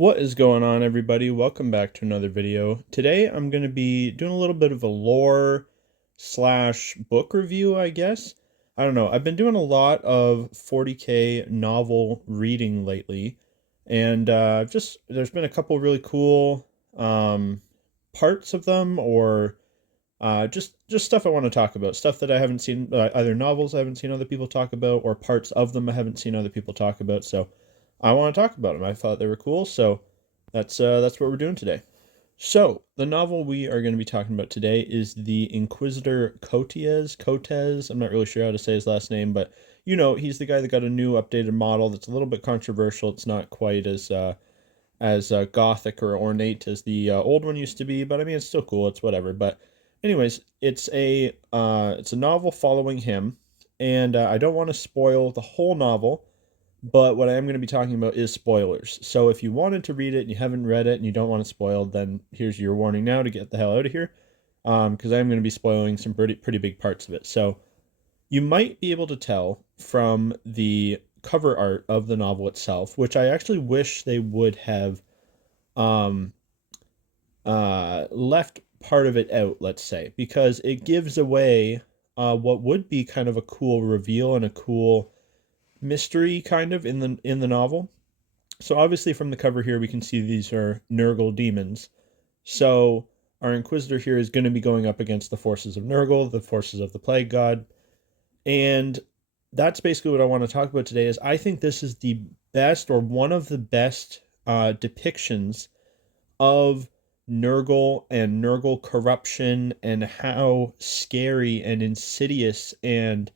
What is going on, everybody? Welcome back to another video. Today I'm going to be doing a little bit of a lore slash book review, I guess. I don't know. I've been doing a lot of 40K novel reading lately, and there's been a couple really cool um, parts of them, or just stuff I want to talk about, stuff that I haven't seen, either novels I haven't seen other people talk about, or parts of them I haven't seen other people talk about. So I want to talk about them. I thought they were cool, so that's what we're doing today. So the novel we are going to be talking about today is the Inquisitor Cotes. Cotes. I'm not really sure how to say his last name, but he's the guy that got a new updated model that's a little bit controversial. It's not quite as gothic or ornate as the old one used to be, but I mean it's still cool. It's whatever. But anyways, it's a novel following him, and I don't want to spoil the whole novel, but what I am going to be talking about is spoilers. So if you wanted to read it and you haven't read it and you don't want it spoiled, then here's your warning now to get the hell out of here, because I'm going to be spoiling some pretty big parts of it. So you might be able to tell from the cover art of the novel itself, which I actually wish they would have um, left part of it out, let's say, because it gives away what would be kind of a cool reveal and a cool mystery kind of in the novel. So obviously from the cover here we can see these are Nurgle demons. So our Inquisitor here is going to be going up against the forces of Nurgle, the forces of the Plague God, and that's basically what I want to talk about today. Is I think this is the best, or one of the best, depictions of Nurgle and Nurgle corruption and how scary and insidious and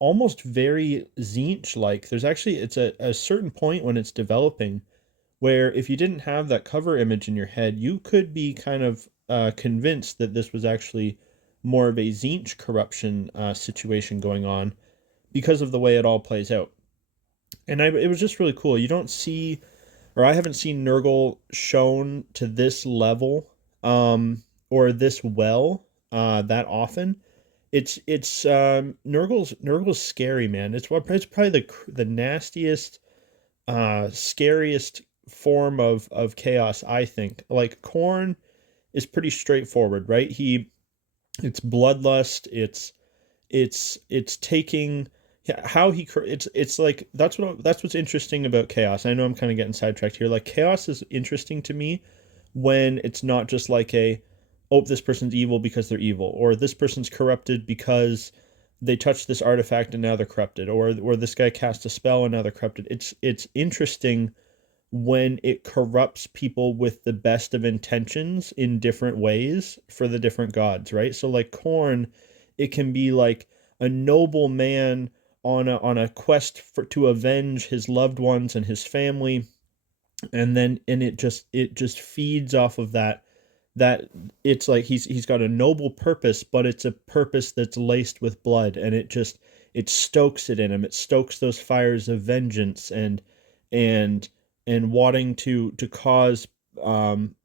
almost very Zinch like. There's actually it's a certain point when it's developing where if you didn't have that cover image in your head, you could be kind of convinced that this was actually more of a Zinch corruption situation going on because of the way it all plays out. And it was just really cool. You don't see, or I haven't seen Nurgle shown to this level, or this well, that often. Nurgle's scary, man. It's probably the nastiest, scariest form of chaos, I think. Like Khorne is pretty straightforward, right? It's bloodlust. It's taking, yeah, how he it's like that's what's interesting about chaos. I know I'm kind of getting sidetracked here. Like chaos is interesting to me when it's not just like oh, this person's evil because they're evil, or this person's corrupted because they touched this artifact and now they're corrupted, or this guy cast a spell and now they're corrupted. It's interesting when it corrupts people with the best of intentions in different ways for the different gods, right? So like Khorne, it can be like a noble man on a quest to avenge his loved ones and his family, and it just feeds off of that it's like he's got a noble purpose, but it's a purpose that's laced with blood, and it stokes it in him. It stokes those fires of vengeance and and wanting to cause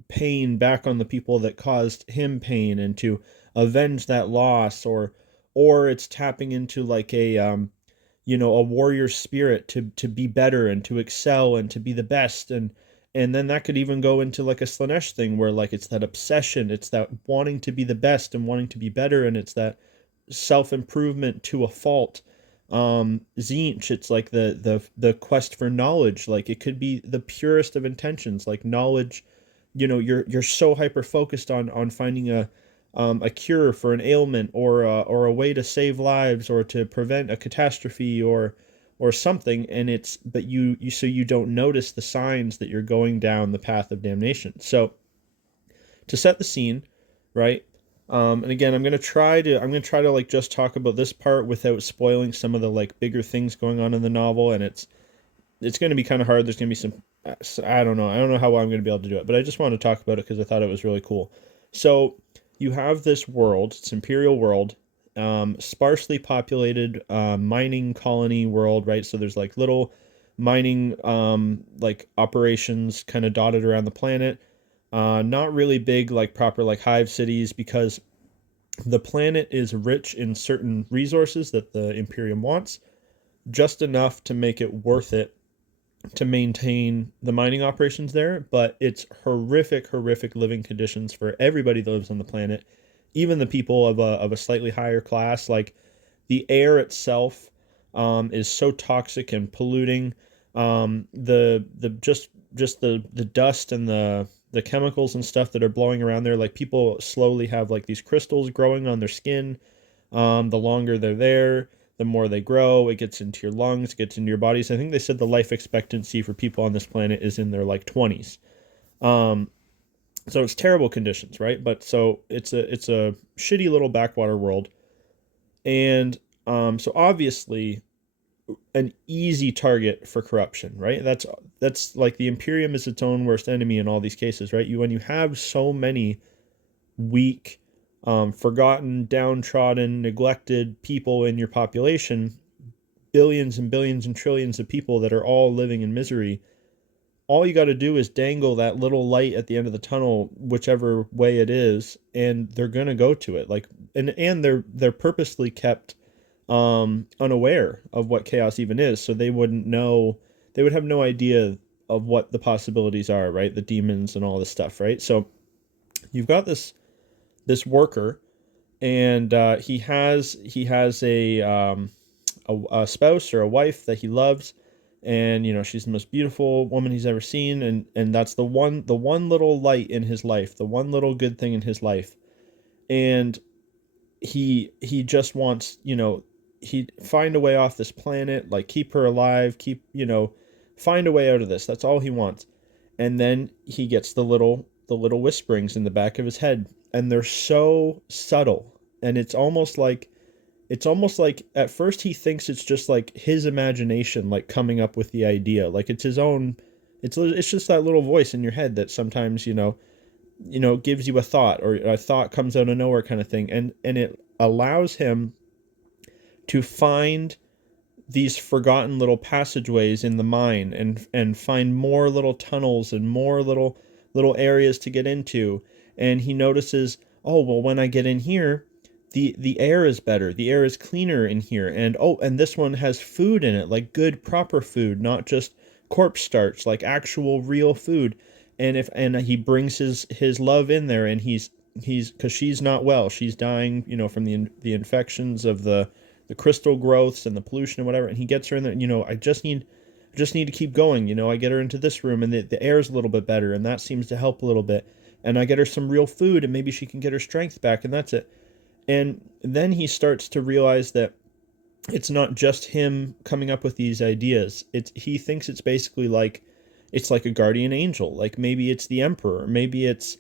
pain back on the people that caused him pain, and to avenge that loss, or it's tapping into like a warrior spirit to be better and to excel and to be the best. And then that could even go into like a Slanesh thing where like it's that obsession, it's that wanting to be the best and wanting to be better, and it's that self-improvement to a fault. Zinch, it's like the quest for knowledge. Like it could be the purest of intentions, like knowledge. You're so hyper focused on finding a cure for an ailment, or a way to save lives, or to prevent a catastrophe, or something, and it's but you don't notice the signs that you're going down the path of damnation. So to set the scene, right? And again, I'm gonna try to like just talk about this part without spoiling some of the like bigger things going on in the novel, and it's gonna be kind of hard. There's gonna be some, I don't know how I'm gonna be able to do it, but I just wanted to talk about it because I thought it was really cool. So you have this world, it's Imperial world, sparsely populated, mining colony world, right? So there's like little mining, like operations kind of dotted around the planet. Not really big, like proper like hive cities, because the planet is rich in certain resources that the Imperium wants, just enough to make it worth it to maintain the mining operations there, but it's horrific, horrific living conditions for everybody that lives on the planet, even the people of a slightly higher class. Like the air itself is so toxic and polluting. The just the dust and the chemicals and stuff that are blowing around there. Like people slowly have like these crystals growing on their skin. The longer they're there, the more they grow. It gets into your lungs, gets into your bodies. I think they said the life expectancy for people on this planet is in their like 20s. Um, so it's terrible conditions, right? But so it's a shitty little backwater world, and so obviously an easy target for corruption, right? That's like the Imperium is its own worst enemy in all these cases, right? You when you have so many weak, forgotten, downtrodden, neglected people in your population, billions and billions and trillions of people that are all living in misery, all you got to do is dangle that little light at the end of the tunnel, whichever way it is, and they're gonna go to it. Like, and they're purposely kept unaware of what chaos even is, so they wouldn't know. They would have no idea of what the possibilities are, right? The demons and all this stuff, right? So you've got this worker, and he has a spouse or a wife that he loves, and she's the most beautiful woman he's ever seen, and that's the one little light in his life, the one little good thing in his life, and he just wants, he find a way off this planet, like keep her alive, keep, find a way out of this. That's all he wants. And then he gets the little whisperings in the back of his head, and they're so subtle, and it's almost like at first he thinks it's just like his imagination, like coming up with the idea, like it's his own. It's just that little voice in your head that sometimes gives you a thought, or a thought comes out of nowhere kind of thing, and it allows him to find these forgotten little passageways in the mine, and find more little tunnels and more little areas to get into. And he notices, oh well, when I get in here, the air is better, the air is cleaner in here, and oh, and this one has food in it, like good proper food, not just corpse starch, like actual real food. And he brings his love in there, and he's because she's not well, she's dying, from the infections of the crystal growths and the pollution and whatever, and he gets her in there. I just need to keep going. I get her into this room, and the air is a little bit better, and that seems to help a little bit, and I get her some real food, and maybe she can get her strength back, and that's it. And then he starts to realize that it's not just him coming up with these ideas. He thinks it's like a guardian angel. Like maybe it's the emperor, maybe it's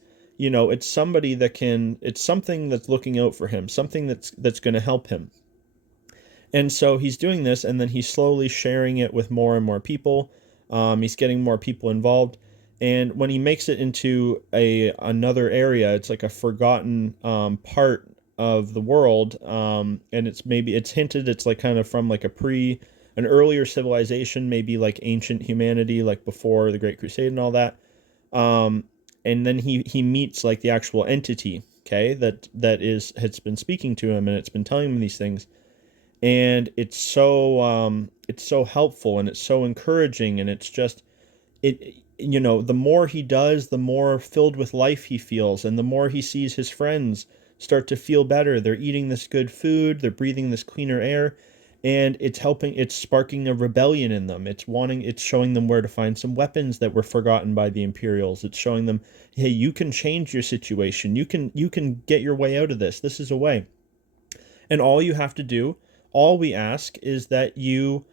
somebody it's something that's looking out for him, something that's going to help him. And so he's doing this, and then he's slowly sharing it with more and more people. He's getting more people involved, and when he makes it into another area, it's like a forgotten part of the world, and it's hinted it's like kind of from like an earlier civilization, maybe like ancient humanity, like before the Great Crusade and all that. Um, and then he meets like the actual entity, okay, has been speaking to him, and it's been telling him these things, and it's so helpful, and it's so encouraging, and it's just the more he does, the more filled with life he feels, and the more he sees his friends start to feel better. They're eating this good food, they're breathing this cleaner air, and it's sparking a rebellion in them. It's showing them where to find some weapons that were forgotten by the Imperials. It's showing them, hey, you can change your situation, you can get your way out of this. This is a way. And all we ask is that you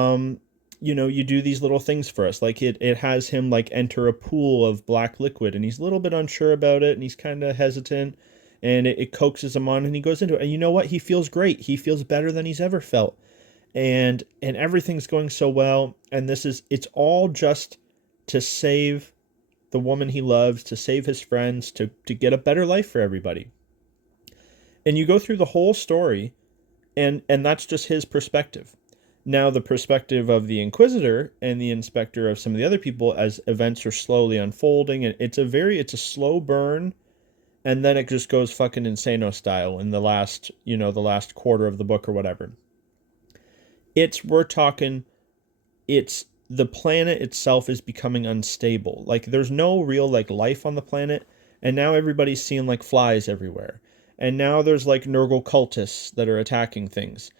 do these little things for us. Like it has him like enter a pool of black liquid, and he's a little bit unsure about it, and he's kind of hesitant, and it coaxes him on, and he goes into it. And you know what? He feels great. He feels better than he's ever felt. And everything's going so well. And it's all just to save the woman he loves, to save his friends, to get a better life for everybody. And you go through the whole story, and that's just his perspective. Now, the perspective of the Inquisitor and the Inspector of some of the other people, as events are slowly unfolding, and it's a slow burn, and then it just goes fucking insano style in the last quarter of the book or whatever. We're talking, it's the planet itself is becoming unstable. Like there's no real like life on the planet, and now everybody's seeing like flies everywhere. And now there's like Nurgle cultists that are attacking things.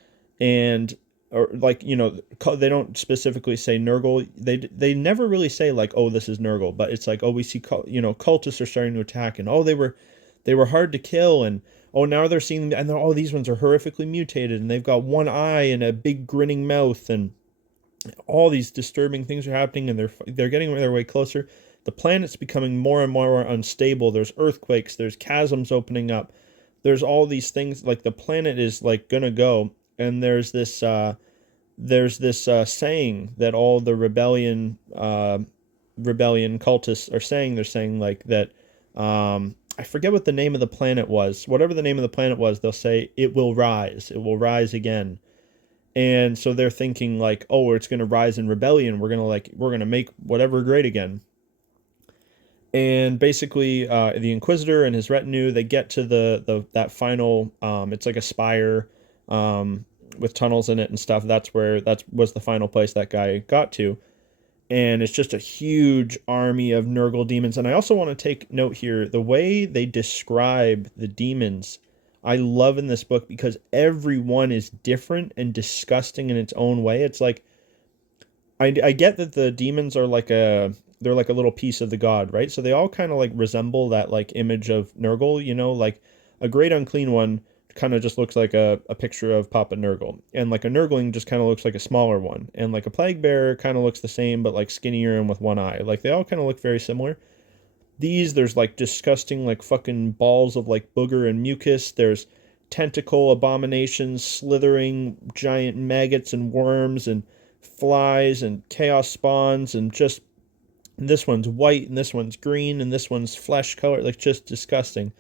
And or like, they don't specifically say Nurgle. They never really say like, oh, this is Nurgle, but it's like, oh, we see cultists are starting to attack, and oh, they were hard to kill, and oh, now they're seeing, and oh, these ones are horrifically mutated, and they've got one eye and a big grinning mouth, and all these disturbing things are happening, and they're getting their way closer. The planet's becoming more and more unstable. There's earthquakes, there's chasms opening up, there's all these things, like the planet is like gonna go. And there's this saying that all the rebellion cultists are saying. They're saying like that, I forget what the name of the planet was. Whatever the name of the planet was, they'll say it will rise, it will rise again. And so they're thinking like, oh, it's going to rise in rebellion. We're going to make whatever great again. And basically, the Inquisitor and his retinue, they get to the that final. It's like a spire, with tunnels in it and stuff. That was the final place that guy got to. And it's just a huge army of Nurgle demons. And I also want to take note here, the way they describe the demons, I love in this book, because every one is different and disgusting in its own way. It's like, I get that the demons are like they're like a little piece of the god, right? So they all kind of like resemble that like image of Nurgle, like a great unclean one kind of just looks like a picture of Papa Nurgle. And like a Nurgling just kind of looks like a smaller one. And like a plague bearer kind of looks the same, but like skinnier and with one eye. Like they all kind of look very similar. There's like disgusting like fucking balls of like booger and mucus. There's tentacle abominations, slithering giant maggots and worms and flies and chaos spawns, and just this one's white and this one's green and this one's flesh color, like just disgusting.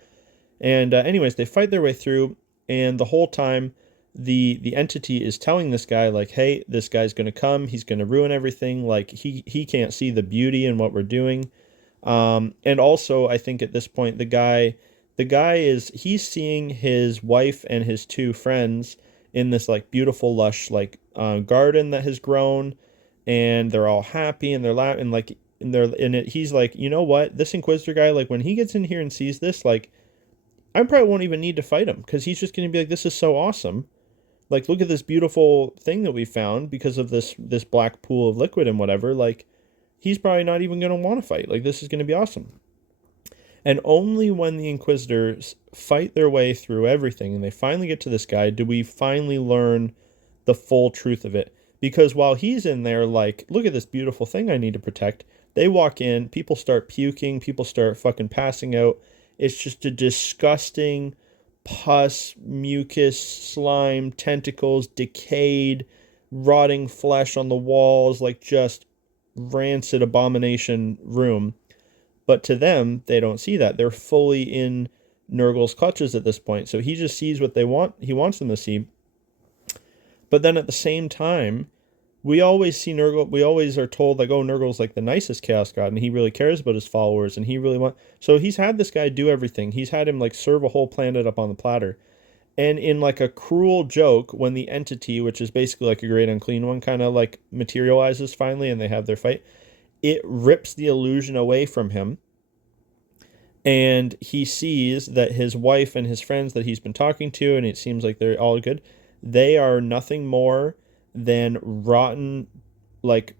And anyways, they fight their way through, and the whole time the entity is telling this guy like, hey, this guy's going to come, he's going to ruin everything, like he can't see the beauty in what we're doing. And also, I think at this point, he's seeing his wife and his two friends in this like beautiful lush like garden that has grown, and they're all happy and they're laughing, like, and they're in it. He's like, you know what, this Inquisitor guy, like when he gets in here and sees this, like I probably won't even need to fight him, because he's just going to be like, this is so awesome. Like, look at this beautiful thing that we found because of this black pool of liquid and whatever. Like, he's probably not even going to want to fight. Like, this is going to be awesome. And only when the Inquisitors fight their way through everything and they finally get to this guy do we finally learn the full truth of it. Because while he's in there, like, look at this beautiful thing I need to protect, they walk in, people start puking, people start fucking passing out. It's just a disgusting pus, mucus, slime, tentacles, decayed, rotting flesh on the walls, like just rancid abomination room. But to them, they don't see that. They're fully in Nurgle's clutches at this point. So he just sees what he wants them to see. But then at the same time, we always see Nurgle, we always are told like, oh, Nurgle's like the nicest chaos god and he really cares about his followers and he really so he's had this guy do everything. He's had him like serve a whole planet up on the platter. And in like a cruel joke, when the entity, which is basically like a great unclean one, kind of like materializes finally and they have their fight, it rips the illusion away from him. And he sees that his wife and his friends that he's been talking to, and it seems like they're all good, they are nothing more than rotten, like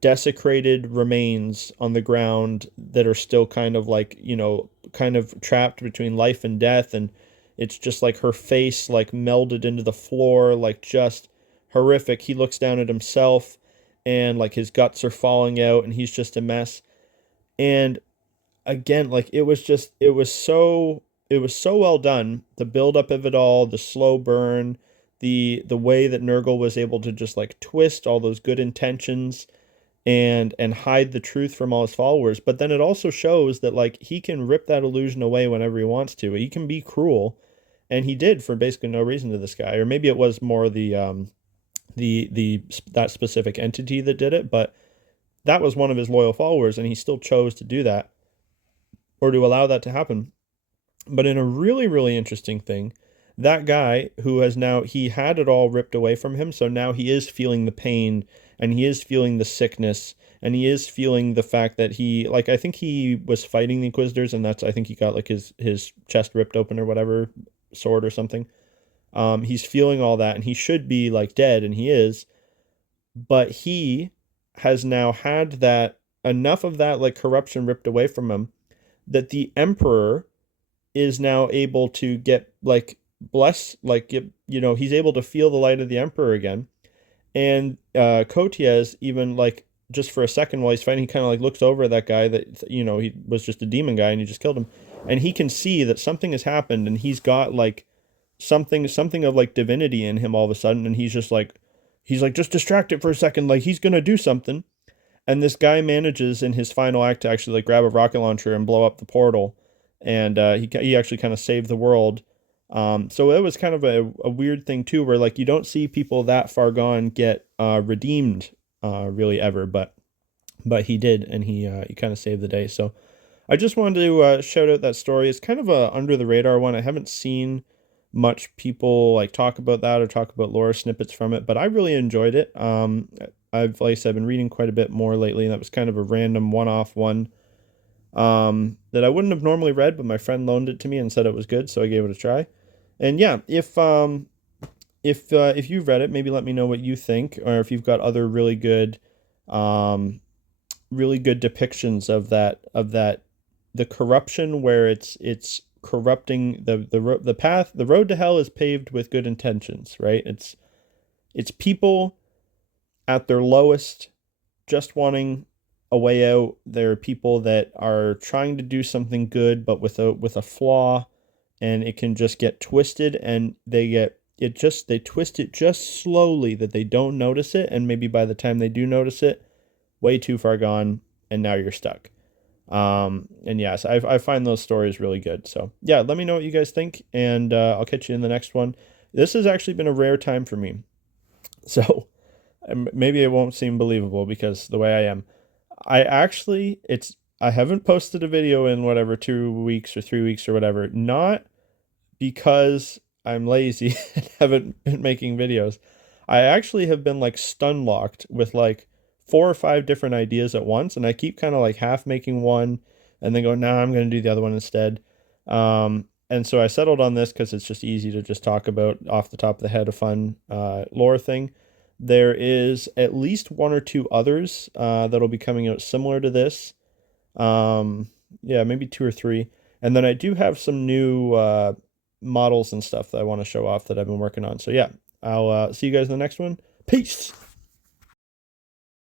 desecrated remains on the ground that are still kind of like, kind of trapped between life and death. And it's just like her face like melded into the floor, like just horrific. He looks down at himself and like his guts are falling out and he's just a mess. And again, like it was so well done. The buildup of it all, the slow burn, the way that Nurgle was able to just like twist all those good intentions and hide the truth from all his followers. But then it also shows that like he can rip that illusion away whenever he wants to. He can be cruel, and he did for basically no reason to this guy. Or maybe it was more the that specific entity that did it, but that was one of his loyal followers, and he still chose to do that or to allow that to happen. But in a really, really interesting thing, that guy who has now, he had it all ripped away from him, so now he is feeling the pain and he is feeling the sickness, and he is feeling the fact that he, like, I think he was fighting the Inquisitors, and I think he got like his chest ripped open or whatever, sword or something. He's feeling all that, and he should be like dead, and he is, but he has now had that, enough of that like corruption ripped away from him, that the Emperor is now able to get like bless, like, he's able to feel the light of the Emperor again. And Kotias, even like just for a second while he's fighting, he kind of like looks over at that guy that, he was just a demon guy and he just killed him, and he can see that something has happened, and he's got like something of like divinity in him all of a sudden, and he's like just distract it for a second, like he's gonna do something. And this guy manages in his final act to actually like grab a rocket launcher and blow up the portal, and he actually kind of saved the world. So it was kind of a weird thing too, where like you don't see people that far gone get redeemed really ever, but he did, and he kind of saved the day. So I just wanted to shout out that story. It's kind of a under the radar one. I haven't seen much people like talk about that or talk about lore snippets from it, but I really enjoyed it. I've, like I said, been reading quite a bit more lately, and that was kind of a random one-off one that I wouldn't have normally read, but my friend loaned it to me and said it was good, so I gave it a try. And yeah, if you've read it, maybe let me know what you think, or if you've got other really good depictions of that the corruption, where it's corrupting the path. The road to hell is paved with good intentions, right? It's people at their lowest, just wanting a way out. There are people that are trying to do something good, but with a flaw, and it can just get twisted, and they twist it just slowly that they don't notice it, and maybe by the time they do notice it, way too far gone, and now you're stuck. And yes, I find those stories really good. So yeah, let me know what you guys think, and I'll catch you in the next one. This has actually been a rare time for me, so maybe it won't seem believable because the way I am. I haven't posted a video in whatever 2 weeks or 3 weeks or whatever, not because I'm lazy and haven't been making videos. I actually have been like stun locked with like 4 or 5 different ideas at once, and I keep kind of like half making one and then go, nah, I'm going to do the other one instead. And so I settled on this because it's just easy to just talk about off the top of the head, a fun lore thing. There is at least 1 or 2 others that'll be coming out similar to this. Yeah, maybe 2 or 3. And then I do have some new models and stuff that I want to show off that I've been working on. So yeah, I'll see you guys in the next one. Peace!